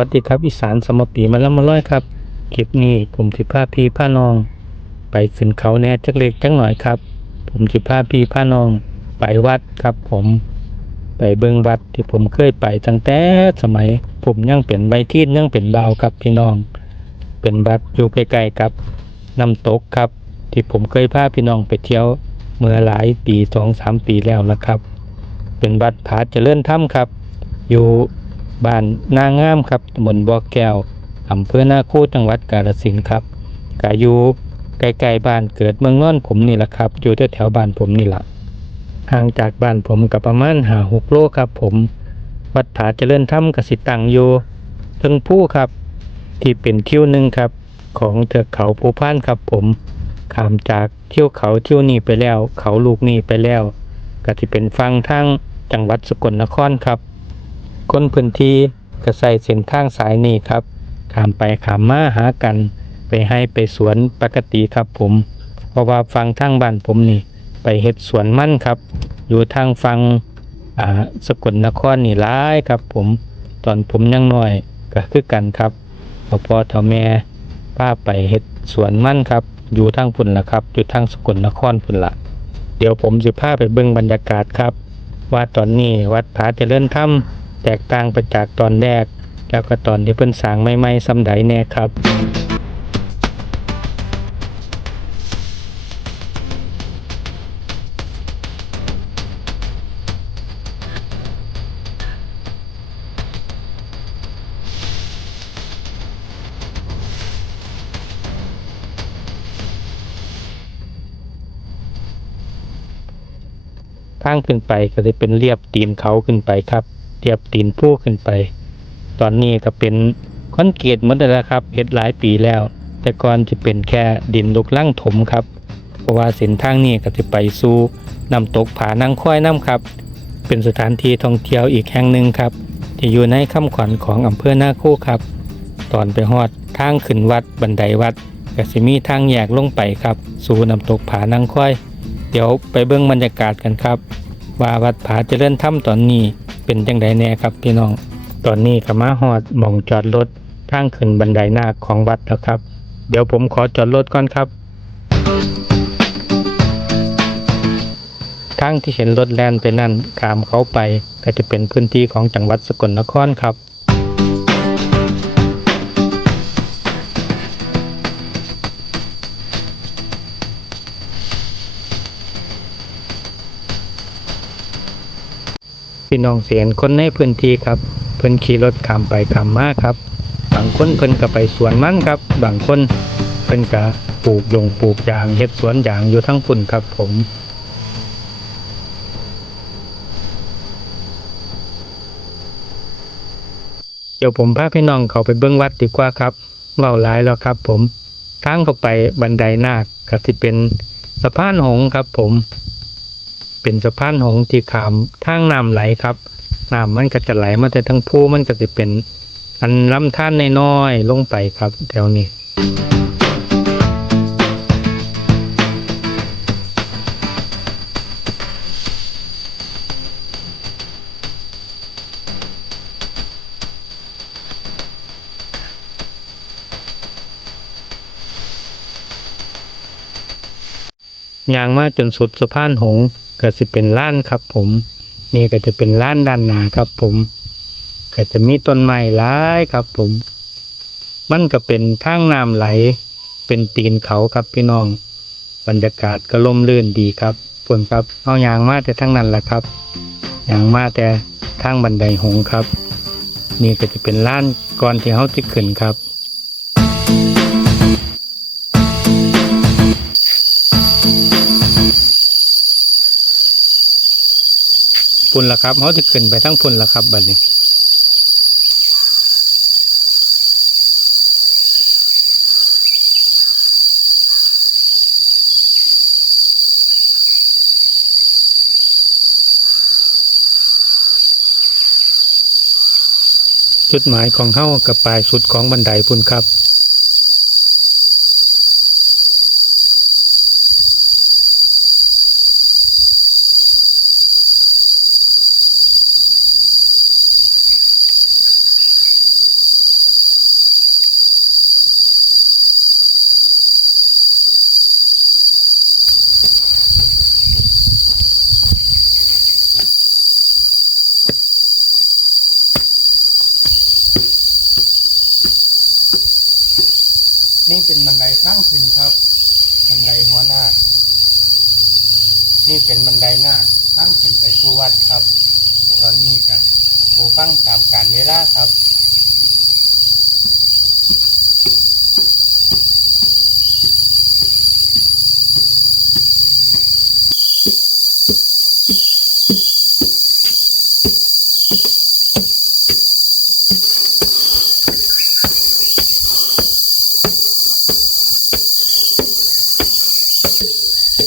สวัสดีครับอีสานสมปีมาแล้วมาร้อยครับคลิปนี้ผมสิพาพี่พาน้อง ไปขึ้นเขาแน่จักเล็กจักหน่อยครับ ผมสิพาพี่พาน้อง ไปวัดครับ ผมไปเบิ่งวัดที่ผมเคยไปตั้งแต่สมัย ผมยังเป็นใบทีนยังเป็นบ่าวครับพี่น้อง เป็นวัดอยู่ใกล้ๆกับน้ำตกครับ ที่ผมเคยพาพี่น้องไปเที่ยวเมื่อหลายปีสองสามปีแล้วนะครับ เป็นวัดผาเจริญธรรมครับ อยู่ บ้านนางามครับตำบลบ่อแก้วอำเภอนาคูจังหวัดกาฬสินธุ์ครับก็อยู่ใกล้ๆบ้านเกิดเมืองน่อนผมนี่แหละครับอยู่แถวๆบ้านผมนี่แหละห่างจากบ้านผมกับประมาณหาหกโลครับผม วัดผาเจริญธรรมกสิตังอยู่เทิงผู้ครับ ที่เป็นเที่ยวหนึ่งครับ ของเทือกเขาภูพานครับผมขามจากเที่ยวเขาเที่ยวนี้ไปแล้ว เขาลูกนี้ไปแล้ว ก็ที่เป็นฟังทางจังหวัดสกลนครครับ คนพื้นที่ก็ใส่เส้นทางสายนี้ครับขามไปขามมาหากัน ไปให้ไปสวนปกติครับผม เพราะว่าฟังทางบ้านผมนี่ ไปเฮ็ดสวนมั่นครับ อยู่ทางฟังสกลนครนี่หลายครับผมตอนผมยังน้อยก็คือกันครับพอพอเฒ่าแม่พาไปเฮ็ดสวนมั่นครับ อยู่ทางพุ่นละครับ อยู่ทางสกลนครพุ่นละเดี๋ยวผมสิพาไปเบิ่งบรรยากาศครับ ว่าตอนนี้วัดผาเจริญธรรม ตกต่างไปจากตอนแรก แล้วก็ตอนที่เพิ่นสร้างใหม่ซ้ำใดแน่ครับทางขึ้นไปก็จะเป็นเรียบตีนเขาขึ้นไปครับ เรียบตีนผู้ขึ้นไป ตอนนี้ก็เป็นคอนกรีตหมดแล้วครับเฮ็ดหลายปีแล้ว แต่ก่อนจะเป็นแค่ดินลูกลังถมครับ เพราะว่าเส้นทางนี้ก็จะไปสู่น้ำตกผานั่งค่อยน้ำครับ เป็นสถานที่ท่องเที่ยวอีกแห่งหนึ่งครับ ที่อยู่ในคำขวัญของอำเภอนาคูครับ ตอนไปฮอดทางขึ้นวัดบันไดวัดก็สิมีทางแยกลงไปครับ สู่น้ำตกผานั่งค่อย เดี๋ยวไปเบิ่งบรรยากาศกันครับ ว่าวัดผาเจริญธรรมตอนนี้ เป็นจังไดแน่ครับพี่น้อง ตอนนี้ก็มาฮอดมองจอดรถทางขึ้นบันไดนาคของวัดแล้วครับ เดี๋ยวผมขอจอดรถก่อนครับทางที่เห็นรถแล่นไปนั่นขามเขาไปก็จะเป็นพื้นที่ของจังหวัดสกลนครครับ พี่น้องเสียนคนในพื้นที่ครับ เพิ่นขี่รถขามไปขามมาครับ บางคนเพิ่นก็ไปสวนมันครับ บางคนเพิ่นก็ปลูกยงปลูกยางเฮ็ดสวนยางอยู่ทั้งปุ่นครับ ผมเดี๋ยวผมพาพี่น้องเขาไปเบิ้งวัดดีกว่าครับเว้าหลายแล้วครับ ผมทางเข้าไปบันไดนาคก็สิเป็นสะพานหงครับ ผม เป็นสะพานหงที่ขามทางน้ำไหลครับน้ำมันก็จะไหลมาแต่ทั้งภูมันก็จะเป็น อันลำธารน้อยๆลงไปครับแถวนี้ยางมาจนสุดสะพานหง ก็สิเป็นล้านครับ ผม นี่ก็จะเป็นล้านด้านหนาครับ ผมก็จะมีต้นไม้หลายครับ ผม มันก็เป็นทางน้ำไหล เป็นตีนเขาครับพี่น้อง บรรยากาศก็ล่มลื่นดีครับฝนครับเอาอยางมาแต่ทั้งนั้นแหละครับอยางมาแต่ทางบันไดหงครับ นี่ก็จะเป็นล้านก่อนที่เขาจะขึ้นครับ พุ่นละครับเขาจะขึ้นไปทั้งพุ่นละครับบัดนี้จุดหมายของเขากับปลายสุดของบันไดพุ่นครับ นี่เป็นบันไดนาคฟังขึ้นไปสู่วัดครับ ตอนนี้กันผู้ฟังตามการเวลาครับ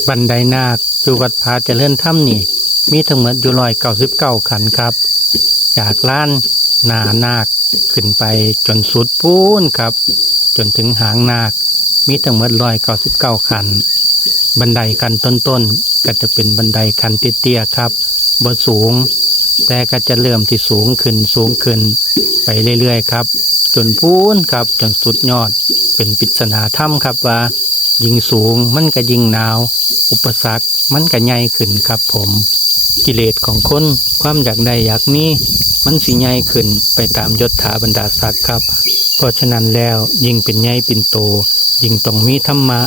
บันไดนาค จูวัดพาเจริญถ้ำนี่ มีทั้งหมดอยู่ร้อยเก้าสิบเก้าขันครับ จากล้านนานาคขึ้นไปจนสุดปูนครับ จนถึงหางนาค มีทั้งหมดร้อยเก้าสิบเก้าขัน บันไดคันต้นๆก็จะเป็นบันไดคันเตี้ยๆครับบ่สูง แต่ก็จะเริ่มที่สูงขึ้นสูงขึ้น ไปเรื่อยๆครับ จนพูนครับจนสุดยอด เป็นปริศนาถ้ำครับว่า ยิ่งสูงมันก็ยิ่งหนาว อุปสรรคมันก็ใหญ่ขึ้นครับผม กิเลสของคนความอยากได้อยากมีมันสิใหญ่ขึ้นไปตามยศถาบรรดาศักดิ์ครับ เพราะฉะนั้นแล้วยิ่งเป็นใหญ่เป็นโต ยิ่งต้องมีธรรมะ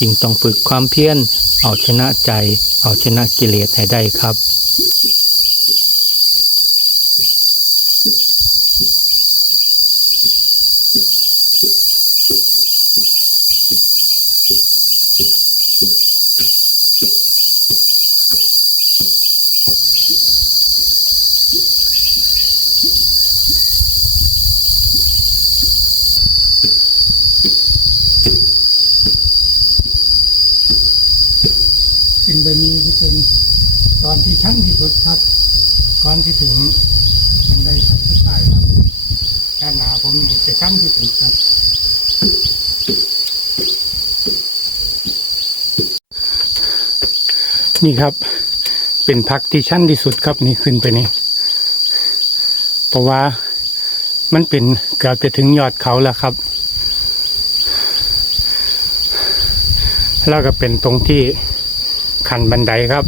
ยิ่งต้องฝึกความเพียรเอาชนะใจ เอาชนะกิเลสให้ได้ครับ เป็นใบนี้ที่เป็นตอนที่ ชั้นที่สุดครับ ก่อนที่ถึงบันไดขั้นสุดท้ายครับด้านหน้าผมนี่จะชั้นที่สุดครับนี่ครับ เป็นพักที่ชั้นที่สุดครับนี่ขึ้นไปนี่เพราะว่ามันเป็นเกือบจะถึงยอดเขาแล้วครับ แล้วก็เป็นตรงที่ขันบันไดครับ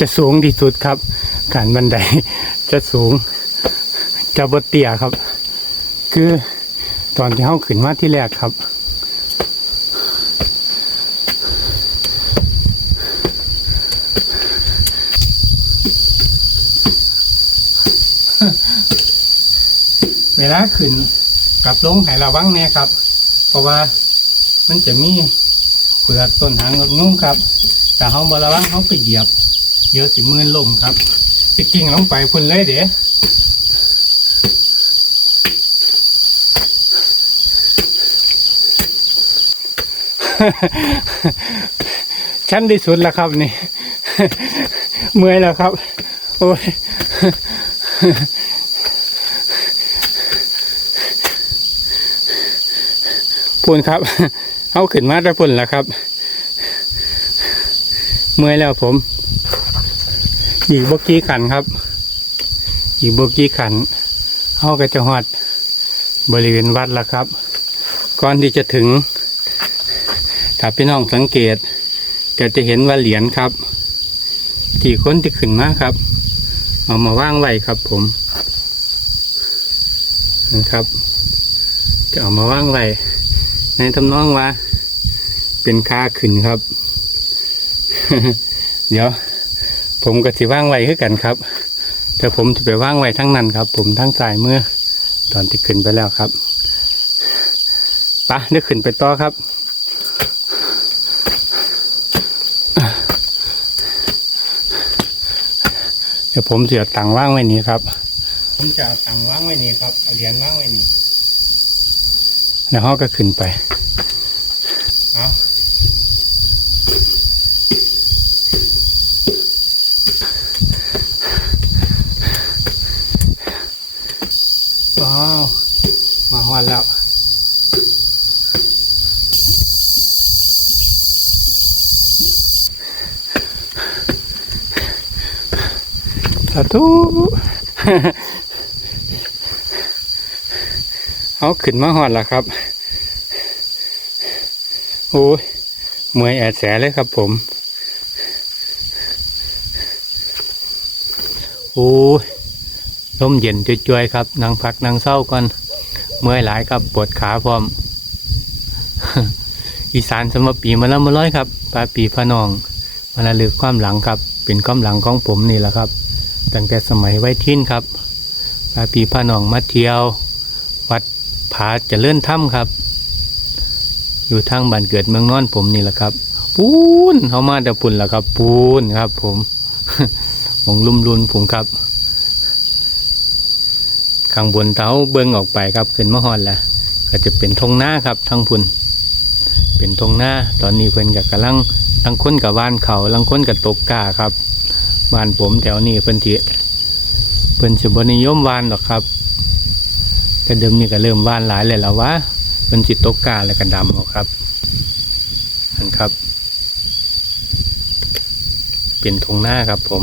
จะสูงที่สุดครับขันบันไดจะสูงจะบดเตี้ยครับ คือตอนที่เข้าขึ้นมาที่แรกครับ เวลาขึ้นกลับลงให้ระวังแน่ครับ เพราะว่ามันจะมีเปลือกต้นหางนุ่งครับ แต่เขาบระวังเขาไปเหยียบ ดี๋ยอะสิมือนลมครับ สิกิ่งลงไปพุ่นเลยเดี๋ยวชั้นที่สุดแล้วครับนี่ เมื่อยแล้วครับ โอ้ยพุ่นครับ เอาขึ้นมาได้พุ่นแล้วครับ เมื่อยแล้วผม อีกบกี้ขันครับ อีกบกี้ขันเอาก็จะหอดบริเวณวัดแล้วครับ ก่อนที่จะถึงถ้าพี่น้องสังเกตก็จะเห็นว่าเหรียญครับ ที่คนที่ขึ้นมาครับ เอามาว่างไว้ครับผมนะครับ จะเอามาว่างไว้ในทำนองว่า เป็นค่าขึ้นครับ เดี๋ยว ผมก็สิว่างไว้คือกันครับ แต่ผมจะไปว่างไว้ทั้งนั้นครับ ผมทั้งสายมือตอนที่ขึ้นไปแล้วครับไปะเดี๋ยวขึ้นไปต่อครับเดี๋ยวผมเสียตังค์ว่างไว้นี้ครับ ผมจะเอาตังค์ว่างไว้นี้ครับเอาเหรียญว่างไว้นี้แล้วเขาก็ขึ้นไปเอาว้าว มาฮ อดแล้ว สาธุเอาขึ้นมาหอดแล้วครับ โอ้ยเมื่อยแอดแสเลยครับผม โอ้ยลมเย็นจุยๆครับ นั่งพักนั่งเศร้าก่อน เมื่อยหลายครับปวดขาพร้อม อีสานสมบปีมาแล้วมาร้อยครับปลาปีพะนองมันระลึกความหลังครับ เป็นความหลังของผมนี่แหละครับ ตั้งแต่สมัยไวัยทิ้นครับพาพี่พานองมาเที่ยว วัดผาเจริญถ้ำครับ อยู่ทางบ้านเกิดเมืองนอนผมนี่แหละครับ ปูนเขามาแต่ปุ่นแหล้วครับ ปูนครับ ผมผมลุ่มรุนผมครับ ข้างบนเท้าเบิ้งออกไปครับขึ้นมาฮอนแล้วก็จะเป็นทงหน้าครับทั้งพุ่นเป็นทงหน้าตอนนี้เพิ่นกับกำลังลังค้นกับว่านเขาลังค้นกับตกกาครับบ้านผมแถวนี้เพิ่นที่เพิ่นสิบนิยมวานหรอกครับแต่เดิมนี่ก็เริ่มวานหลายเลยแล้ววะเพิ่นสิตกกาแล้วก็ดำเอาครับนั่นครับ เป็นทงหน้าครับผม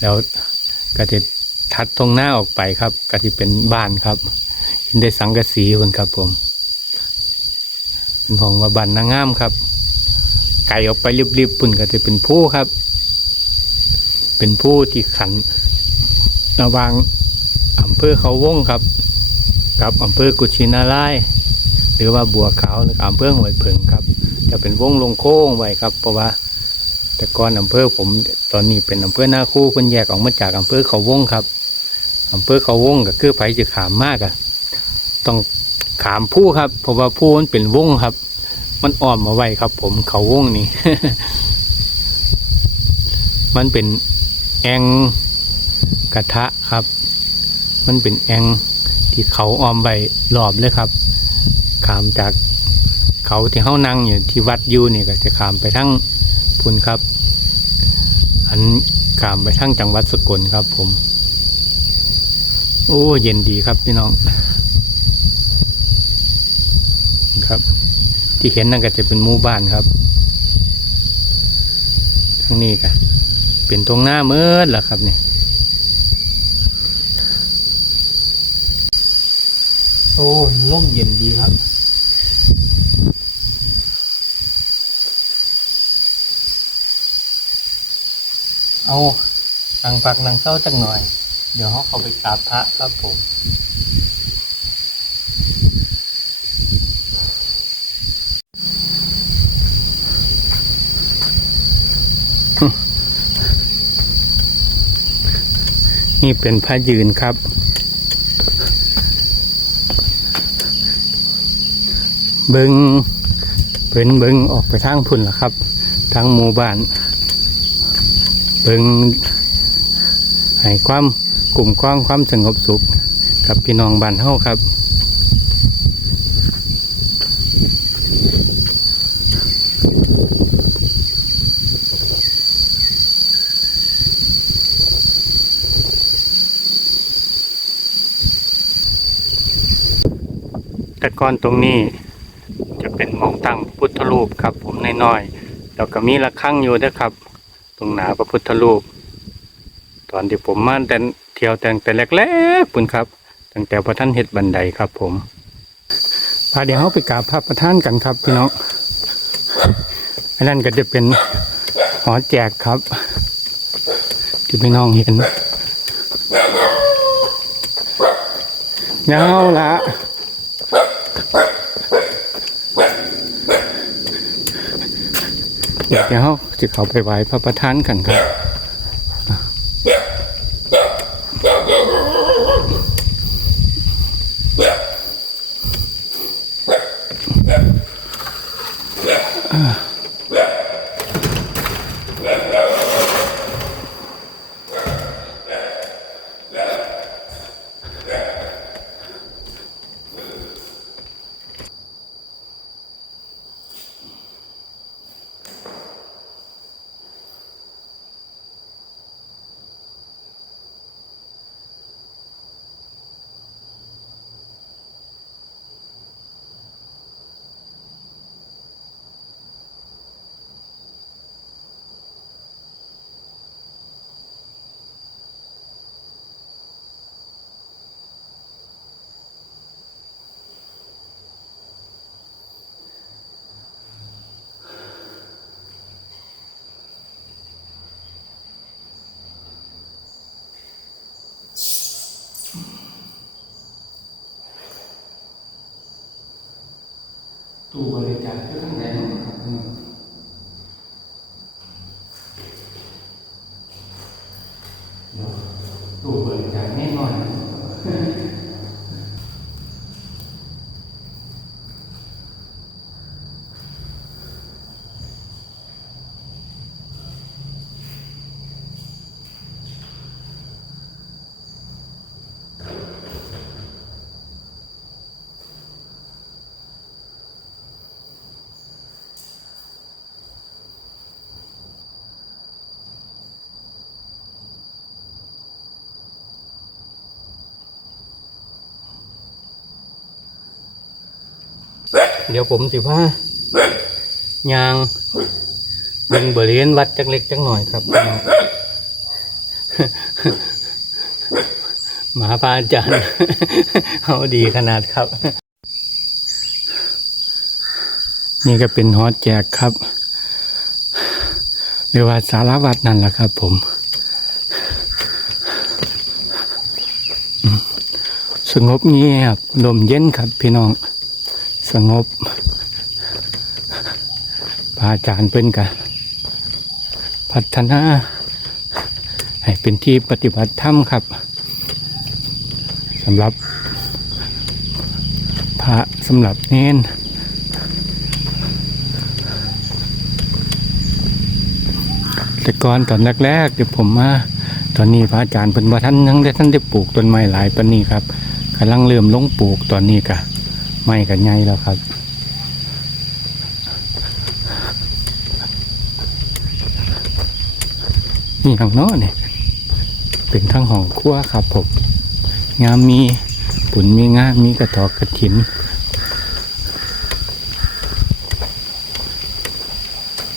แล้วก็จะ ทัดตรงหน้าออกไปครับก็จะเป็นบ้านครับเห็นได้สังกะสีคนครับผมเป็นของมาบันนางงามครับ ไก่ออกไปริบๆปุ่นก็จะเป็นผู้ครับ เป็นผู้ที่ขันระวางอำเภอเขาวงครับ กับอำเภอกุชินารายหรือว่าบัวขาวหรืออำเภอห้วยเผิงครับ จะเป็นวงลงโค้งไว้ครับ เพราะว่าแต่ก่อนอำเภอผมตอนนี้เป็นอำเภอหน้าคู่เพิ่นแยกออกมาจากอำเภอเขาวงครับ อำเภอเขาวงก็คือไผจะขามมากอะต้องขามผู้ครับ เพราะว่าผู้มันเป็นวงครับ มันอ้อมมาไว้ครับ ผมเขาวงนี่มันเป็นแองกระทะครับ มันเป็นแองที่เขาอ้อมไว้รอบเลยครับ ขามจากเขาที่เฮานั่งอยู่ที่วัดยูนี่ก็จะขามไปทั้งพุนครับ อันขามไปทั้งจังหวัดสกลครับผม โอ้ เย็นดีครับพี่น้อง ครับ ที่เห็นนั่นก็จะเป็นหมู่บ้านครับทั้งนี้ก็เป็นตรงหน้าเมื่อละครับเนี่ยโอ้ร่มเย็นดีครับเอานังปักนังเศร้าจักหน่อย เดี๋ยวเขาเขาไปกราบพระครับผมนี่เป็นพระยืนครับ เบิงเป็นเบิงออกไปทางพุ่นละครับ ทางหมู่บ้าน เบิงให้ความ กลุ่มคว้ามความสงบสุขกับพี่น้องบ้านเฮาครับแต่ก่อนตรงนี้จะเป็นหมองตั้งพุทธรูปครับ ผมน้อยๆแล้วก็มีระฆังอยู่ด้วยครับ ตรงหนาพระพุทธรูป ตอนที่ผมมาแต่ ขียวแต่งแต่แรกๆปุ่นครับ ตั้งแต่พระท่านเฮ็ดบันไดครับ ผมพาเดี๋ยวเขาไปกราบพระประธานกันครับพี่น้องอันนั้นก็จะเป็นหอแจกครับที่พี่น้องเห็นเงาละเดี๋ยวเขาจะเข้าไปไหว้พระประธานกันครับ ตู้บริจาคคือข้างในครับ เดี๋ยวผมสิพายางเบิ่งบริเวณวัดจักเล็กจักหน่อยครับ หมาพาอาจารย์เอาดีขนาดครับ นี่ก็เป็นฮอตแจกครับ หรือว่าสารวัตรนั่นแหละครับผม สงบเงียบลมเย็นครับพี่น้อง สงบพระอาจารย์เป็นกันพัฒนา ให้เป็นที่ปฏิบัติธรรมครับสำหรับพระสำหรับเน้นแต่ก่อนตอนแรกๆเดี๋ยวผมมาตอนนี้พระอาจารย์เป็นว่าท่านยังได้ท่านได้ปลูกต้นไม้หลายปนนี้ครับกำลังเริ่มลงปลูกตอนนี้กะ ไม้กันใหญ่แล้วครับนี่ข้างนอกเนี่ยเป็นทั้งห้องครัวครับผมงามมีปุ่นมีงามีกระถอกกระถิน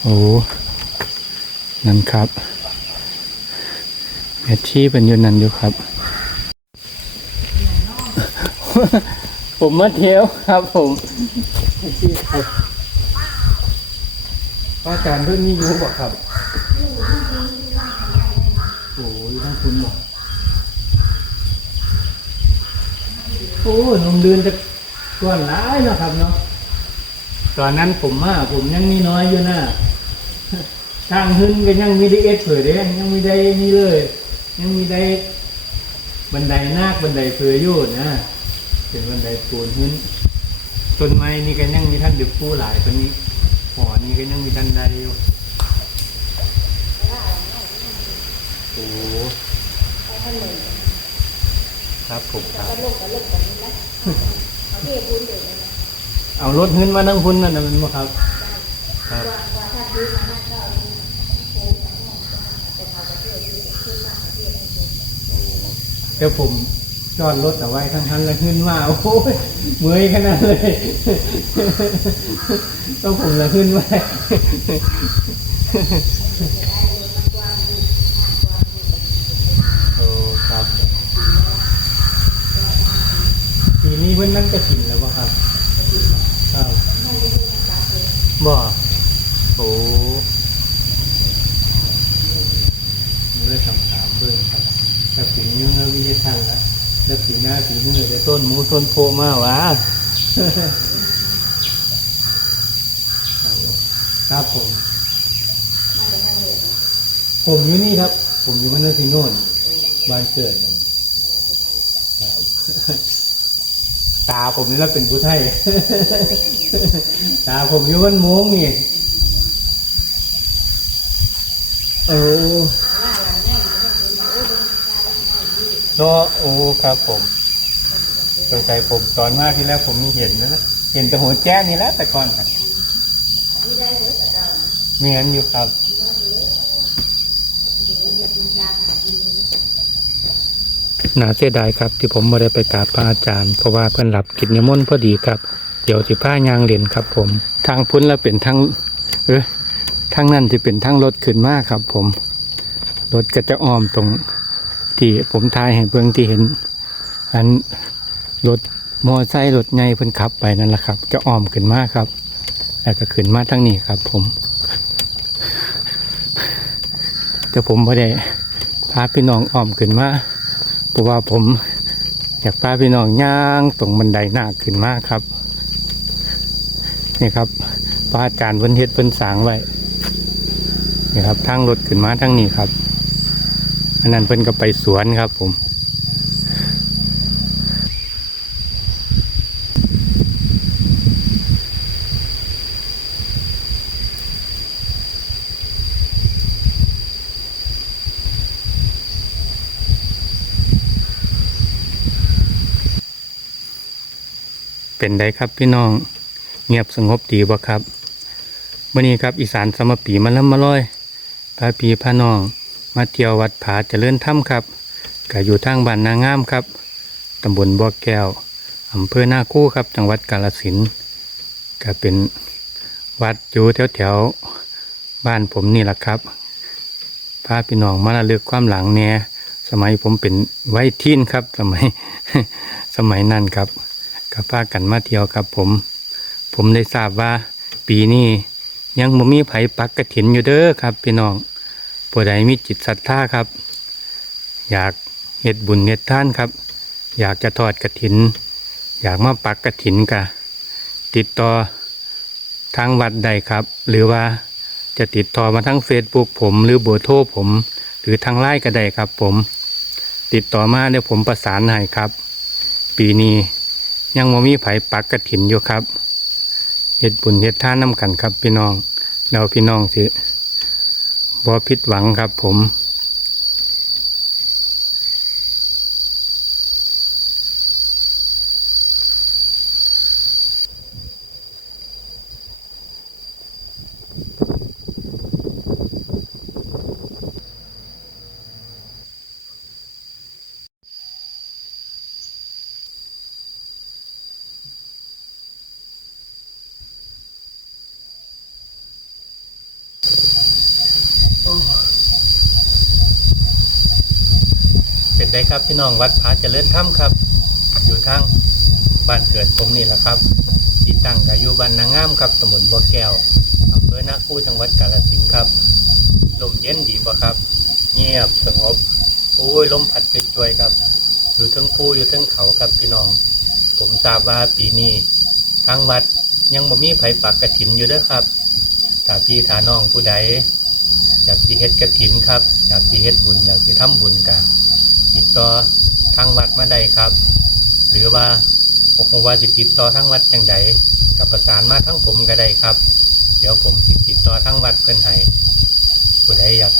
โอ้นั่นครับแมทชี่เป็นยู่นั่นอยู่ครับ ผมมาเที่ยวครับ ผมอาจารย์เพื่อนมีอยู่บอกครับโอ้ยทั้งคุณบอโอ้ยนมเดือนจะก่อนร้ายเนาะครับเนาะตอนนั้นผมมาผมยังมีน้อยอยู่นะทางหึนก็ยังมีได้เอ็ดเผยเด้ยังมีได้นี่เลย ยังมีได้บันไดนาคบันไดเผยอยู่นะ เป็นบันไดปูนหึนต้นไม้นี่ก็ยังมีท่านดึกผู้หลายคนนี้หอนี่ก็ยังมีท่านใดอยู่โอ้ครับผมครับเอารถหึนมานั่งพุ่นนั่นนะมันบ่ครับ ครับเดี๋ยวผม จอดรถเอาไว้ทั้งทันแล้วขึ้นมาโอ้ยเมื่อยขนาดเลยต้องผมละขึ้นไว้โอ้ครับปีนี้เพิ่นนั่งกระถิ่นแล้วป่ครับครับบ่โอ้ไม่ได้คำถามเบิ่งครับถ้าปีนี้เราวิจทันแล้ว แล้วปีหน้าปีนี้จะต้นหมูต้นโพมาวะครับผมผมอยู่นี่ครับ ผมอยู่มันนที่โน่นบ้านเกิดนั่นตาผมนี่แล้วเป็นผู้ไทยตาผมอยู่วันโมงนี่เออ เนาะโอ้ครับผมสงสัยผมตอนมากที่แล้วผมมีเห็นนะนะเห็นแต่หัวแจ้นี่แหละแต่ก่อนครับมีอันอยู่ครับน่าเสียดายครับ ที่ผมไม่ได้ไปกราบพระอาจารย์เพราะว่าเพื่อนหลับกิจนิมนต์พอดีครับ เดี๋ยวสิผ้ายางเหรียญครับ ผม ทางพุ้นแล้วเป็นทางเออทางนั้นที่เป็นทางรถขึ้นมากครับ ผมรถก็จะอ้อมตรง ที่ผมทายให้เบื้องที่เห็น อันรถมอไซค์รถไงเพิ่นขับไปนั่นแหละครับ จะอ้อมขึ้นมาครับ แล้วก็ขึ้นมาทั้งนี้ครับ ผม แต่ผมไม่ได้พาพี่น้องอ้อมขึ้นมาเพราะว่าผมอยากพาพี่น้องย่างตรงบันไดหน้าขึ้นมาครับนี่ครับพระอาจารย์เพิ่นเฮ็ดเพิ่นสางไว้นี่ครับทางรถขึ้นมาทั้งนี้ครับ อันนั้นเพิ่นก็ไปสวนครับผมเป็นไดครับพี่น้องเงียบสงบดีบ่ครับวันนี้ครับอีสานสมปีมาแล้วมาลอยพาพีพาน้อง มาเที่ยววัดผาเจริญถ้ำครับก็อยู่ทางบ้านนางามครับตำบลบ่อแก้วอำเภอหน้าคู่ครับ จังหวัดกาฬสินธุ์ก็เป็นวัดอยู่แถวแถวๆบ้านผมนี่แหละครับพาพี่น้องมาระลึกความหลังเนี่ยสมัยผมเป็นไว้ทีนครับ สมัยสมัยนั้นครับก็พากันมาเที่ยวครับผม ผมได้ทราบว่าปีนี้ยังบ่มีไผปักกระถินอยู่เด้อครับ พี่น้อง ผู้ใดมีจิตศรัทธาครับ อยากเฮ็ดบุญเฮ็ดท่านครับ อยากจะทอดกระถิน อยากมาปักกระถินกะติดต่อทางวัดใดครับ หรือว่าจะติดต่อมาทั้งเฟซบุ๊กผม หรือเบอร์โทรผม หรือทางไลน์ก็ได้ครับ ผม ติดต่อมาเดี๋ยวผมประสานให้ครับ ปีนี้ยังบ่มีไผปักกระถินอยู่ครับเฮ็ดบุญเฮ็ดท่านน้ำกันครับ พี่น้องเราพี่น้องสิ บ่ผิดหวังครับผม พี่น้องวัดผาเจริญธรรมครับ อยู่ทางบ้านเกิดผมนี่แหละครับที่ตั้งกับอยู่บ้านนางงามครับตำบลบัวแก้วอำเภอนาคูจังหวัดกาฬสินธุ์ครับลมเย็นดีบ่ครับ เงียบสงบโอ้ยลมพัดจวยครับ อยู่ทั้งภูอยู่ทั้งเขาครับพี่น้อง ผมทราบว่าปีนี้ทางวัดยังบ่มีไผปักกระถินอยู่เด้อครับถ้าพี่ถาน้องผู้ใดอยากสิเฮ็ดกระถินครับ อยากสิเฮ็ดบุญอยากสิทำบุญกะ ต่อทางวัดมาได้ครับ หรือว่าโอ้โหว่าสิติดต่อทางวัดจังใดกับประสานมาทั้งผมก็ได้ครับ เดี๋ยวผมสิติดต่อทางวัดเพื่อนให้ผู้ใดอยาก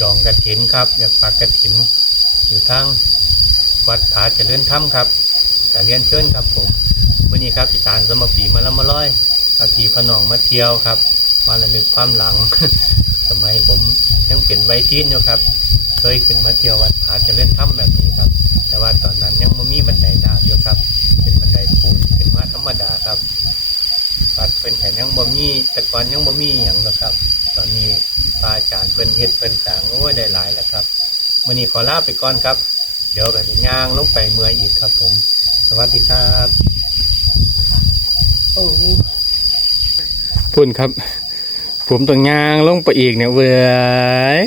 จองกระถินครับ อยากปักกระถิน อยู่ทางวัดผาเจริญธรรมครับจะเรียนเชิญครับผมวันนี้ครับอีสานสมปีมาล้วมาร้อยอาทีพนองมาเที่ยวครับ มาระลึกความหลัง สมัยผมยังเป็นวัยทีนอยู่ครับ เคยขึ้นมาเที่ยววัดผาเจริญธรรมแบบนี้ครับ แต่ว่าตอนนั้นยังไม่มีบันไดน้ำอยู่ครับ เป็นบันไดปูนขึ้นมาธรรมดาครับวัดเป็นแต่ยังบ่มีแต่ก่อนยังบ่มีอย่างหรอกครับ ตอนนี้พระอาจารย์เพิ่นเฮ็ดเพิ่นสร้างโอ้ยได้หลายแล้วครับมื้อนี้ขอลาไปก่อนครับ เดี๋ยวก็สิย่างลงไปเมื่อยอีกครับ ผม สวัสดีครับโอ้พุ่นครับ ผมต้องย่างลงไปอีกเนี่ยเว้ย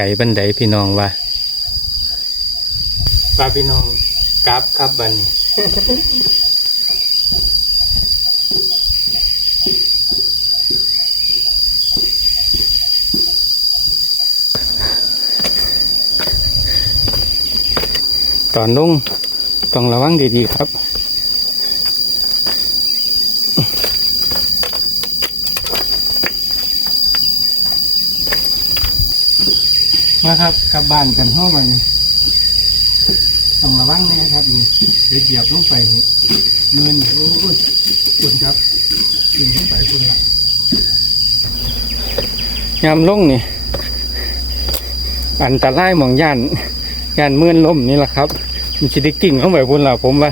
ไก่บันไดพี่น้องว่าป้าพี่น้องกราบครับบันตอนลงต้องระวังดีๆครับ มาครับกลับบ้านกันห้องไปต้องระวังนี่ครับนี่เดี๋ยวเหยียบลงไปเงินโอ้ยคุณครับยิงลงไปคุณละยามลงนี่อันตรายหมองย่านย่านเมื่อนล่มนี่แหละครับ มันจะได้กิ่งเข้าไปคุณละผมว่า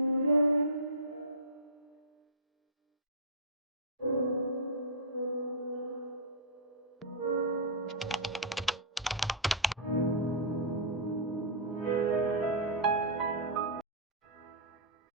young